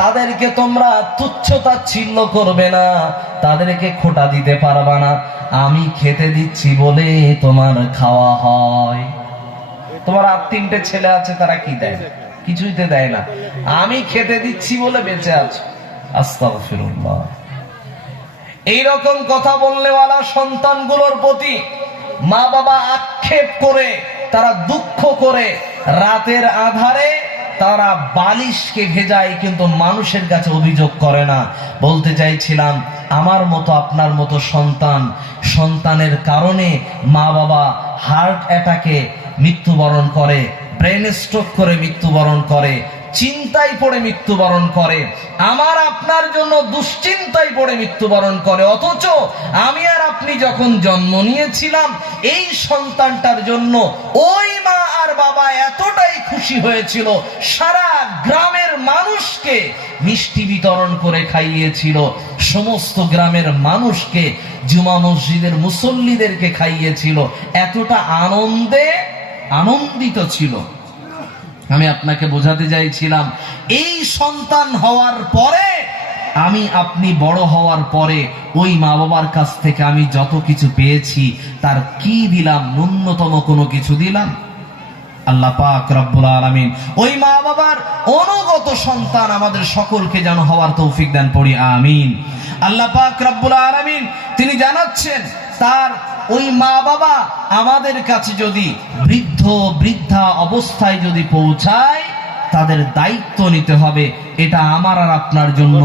তাদেরকে তোমরা তুচ্ছতা ছিন্ন করবে না, তাদেরকে খোটা দিতে পারবা না। আমি খেতে দিচ্ছি বলে তোমার খাওয়া হয়। তোমার আর তিনটে ছেলে আছে, তারা কি দেয়? কিছুই তো দেয় না। আমি খেতে দিচ্ছি বলে বেঁচে আছো। আস্তাগফিরুল্লাহ। এইরকম কথা বললেওয়ালা সন্তানগুলোর প্রতি মা বাবা আক্ষেপ করে, তারা দুঃখ করে রাতের আধারে তারা বালিশকে ভেজায় কিন্তু মানুষের কাছে অভিযোগ করে না। বলতে চাইছিলাম, আমার মতো আপনার মতো সন্তান, সন্তানের কারণে মা বাবা হার্ট অ্যাটাকে মৃত্যুবরণ করে ব্রেন স্ট্রোক করে মৃত্যুবরণ করে, চিন্তায় পড়ে মৃত্যুবরণ করে, আমার আপনার জন্য দুশ্চিন্তায় পড়ে মৃত্যুবরণ করে, অথচ আমি আর আপনি যখন জন্ম নিয়েছিলাম, এই সন্তানটার জন্য ওই বাবা এতটাই খুশি হয়েছিল, সারা গ্রামের মানুষকে মিষ্টি বিতরণ করে খাইয়েছিল। সমস্ত গ্রামের মানুষকে, জুমা মসজিদের মুসল্লিদেরকে খাইয়েছিল। এতটা আনন্দে আনন্দিত ছিল। আমি আপনাকে বোঝাতে চাইছিলাম, এই সন্তান হওয়ার পরে, আমি আপনি বড় হওয়ার পরে, ওই মা বাবার কাছ থেকে আমি যত কিছু পেয়েছি, তার কি দিলাম, ন্যূনতম কোনো কিছু দিলাম? আল্লাহ পাক রব্বুল আলামিন ওই মা বাবার অনুগত সন্তান আমাদের সকলকে যেন হওয়ার তৌফিক দান পড়ি আমিন। আল্লাহ পাক রব্বুল আলামিন তিনি জানাচ্ছেন তার ওই মা বাবা আমাদের কাছে যদি বৃদ্ধ বৃদ্ধা অবস্থায় যদি পৌঁছায় তাদের দায়িত্ব নিতে হবে। এটা আমার আর আপনার জন্য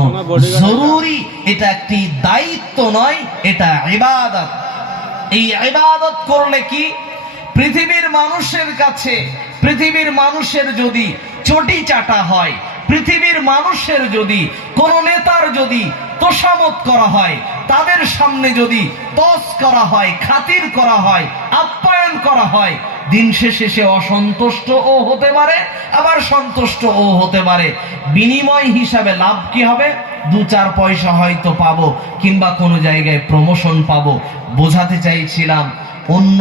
জরুরি। এটা একটি দায়িত্ব নয় এটা ইবাদত। এই ইবাদত করলে কি? পৃথিবীর মানুষের কাছে, পৃথিবীর মানুষের যদি চটি চাটা হয়, পৃথিবীর মানুষের যদি, কোন নেতার যদি তোষামত করা হয়, তাদের সামনে যদি তস করা হয়, খাতির করা হয়, আপ্যায়ন করা হয়, দিন শেষে সে অসন্তুষ্ট ও হতে পারে, আবার সন্তুষ্ট ও হতে পারে। বিনিময় হিসাবে লাভ কি হবে? দু চার পয়সা হয়তো পাবো, কিংবা কোনো জায়গায় প্রমোশন পাবো। বোঝাতে চাইছিলাম, অন্য